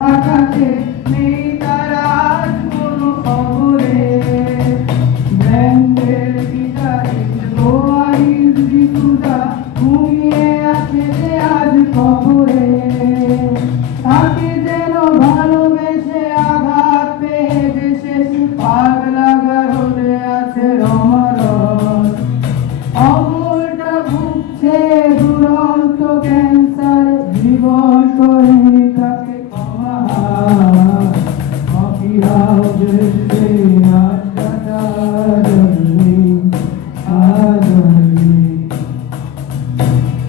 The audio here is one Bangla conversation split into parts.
আকাশে নেই তারা আজ কোনো খবরে ব্যান্ডের গিটারিস্ট গোয়ারির জিতুদা ঘুমিয়ে আছে যে আজ খবরে তাকে যেন ভালোবেসে আঘাত পেয়ে যে শেষ পাগলা গারদে আছে রমরম অমরটা ভুগছে দুরন্ত ক্যান্সার জীবন করে তাকে ক্ষমা কফি হাউসে আড্ডাটা জন্মে আজন্মে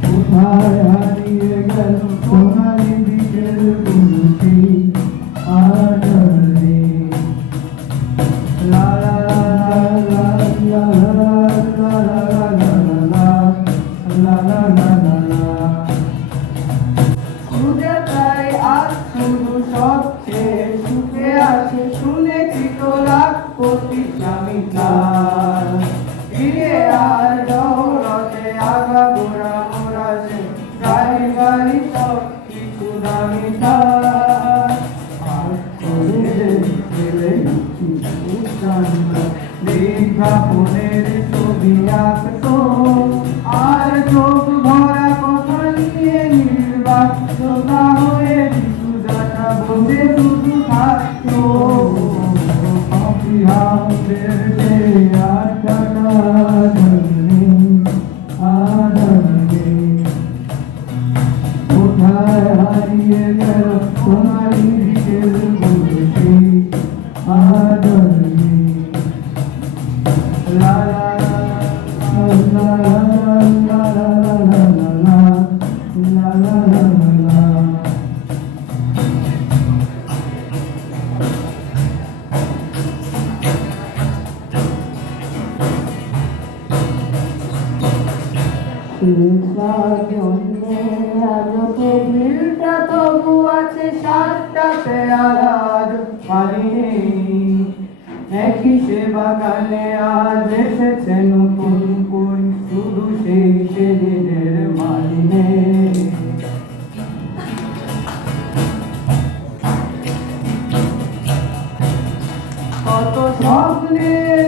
কোথায় হারিয়ে গেল সোনালি দিকের কুলসি আজন্মে লা লা লা লা লা লা লা সুজাতাই আজ শুধু সবচেয়ে সুখে আছে শুনেছি তো লাখ কোটি স্বামী তার ফিরে আর দৌড়তে আগা গোড়া মোরা যে গাড়ি গাড়ি সব কিছু দামি তার আর করে ফেলে বিজ্ঞাপনের ছবি আঁকতো আর চোখ ভরা কথা নিয়ে নির্বাচনা হয়ে সুজাটা বসে শুধু থাকতো কফি হাউসের আড্ডাটা জন্মে আজন্মে কোথায় হারিয়ে গেল সোনালি দিকের কুলসি আজন্মে লা লা লা লা লা লা লা আলোতে ভিড়টা তবু আছে সাতটাতে আজ পারিনি একই সে বাগানে আজ এসেছে নতুন কই শুধু সেই সেদিনের মালিনে কত স্বপ্নের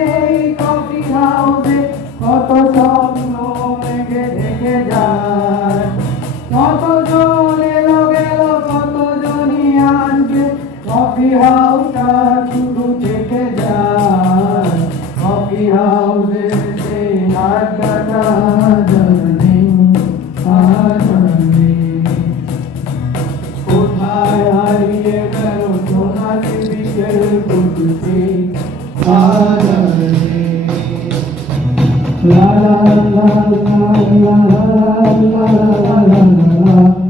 এই কফি হাউসে কত স্বপ্ন মেঘে ঢেকে যায় কতজন এলো গেল কতজনই আসবে কফি হাউসটা শুধু থেকে যায় কফি হাউসের সেই আড্ডাটা জন্মে আজন্মে কোথায় হারিয়ে গেল সোনালি দিকের কুলসি আজন্মে লা লা লা লা লা লা লা লা লা